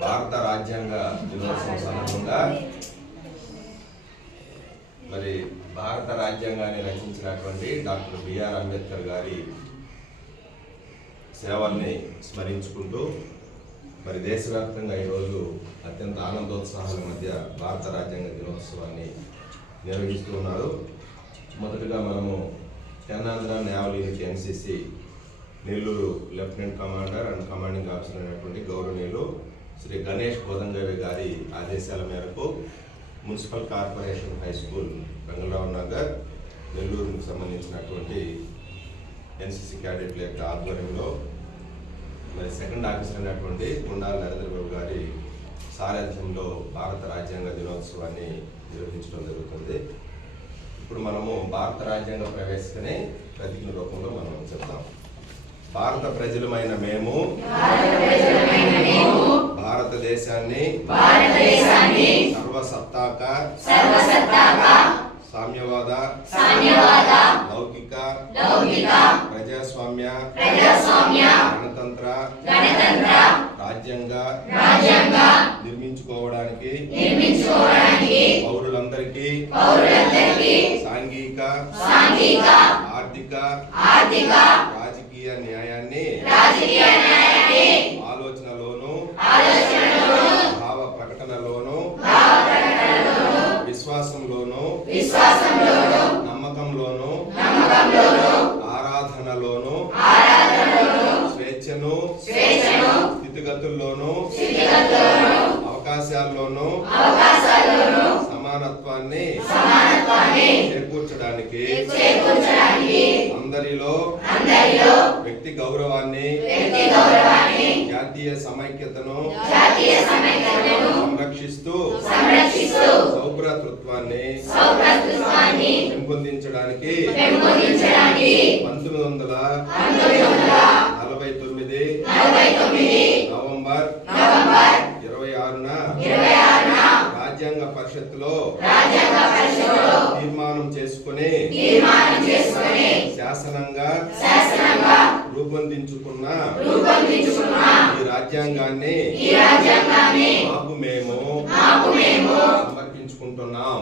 భారత రాజ్యాంగ దినోత్సవం సందర్భంగా మరి భారత రాజ్యాంగాన్ని రచించినటువంటి డాక్టర్ బిఆర్ అంబేద్కర్ గారి సేవల్ని స్మరించుకుంటూ మరి దేశవ్యాప్తంగా ఈరోజు అత్యంత ఆనందోత్సాహాల మధ్య భారత రాజ్యాంగ దినోత్సవాన్ని నిర్వహిస్తూ ఉన్నారు. మొదటగా మనము Telangana naval unit NCC Nellore lieutenant commander and commanding officer అయినటువంటి గౌరవనీయులు శ్రీ గణేష్ గోదంగవి గారి ఆదేశాల మేరకు municipal corporation high school Rangarao Nagar నెల్లూరుకు సంబంధించినటువంటి ఎన్సిసి క్యాడెట్ల యొక్క ఆధ్వర్యంలో మరి సెకండ్ ఆఫీసర్ అయినటువంటి గుండాల నరేంద్రబాబు గారి సారథ్యంలో భారత రాజ్యాంగ దినోత్సవాన్ని నిర్వహించడం జరుగుతుంది. ఇప్పుడు మనము భారత రాజ్యాంగ ప్రవేశికనే ప్రతిజ్ఞ రూపంలో మనం చెప్తాం. భారత ప్రజలమైన మేము భారతదేశాన్ని సర్వసత్తాక సామ్యవాద లౌకిక ప్రజాస్వామ్య గణతంత్ర రాజ్యంగా నిర్మించుకోవడానికి పౌరులందరికీ సాంఘిక ఆర్థిక రాజకీయ న్యాయాన్ని ఆలోచనలోను భావ ప్రకటనలోను విశ్వాసంలోను నమ్మకంలోను ఆరాధనలోను స్వేచ్ఛను స్థితిగతుల్లోను అవకాశాల్లోను సమానత్వాన్ని చేకూర్చడానికి అందరిలో వ్యక్తి గౌరవాన్ని జాతీయ సమైక్యతను సంరక్షిస్తూ సౌభ్రాతృత్వాన్ని పెంపొందించడానికి 1949 నవంబర్ 26న రాజ్యాంగ పరిషత్తులో తీర్మానం చేసుకుని శాసనంగా రూపొందించుకున్న ఈ రాజ్యాంగాన్ని మాకు మేము సమర్పించుకుంటున్నాం.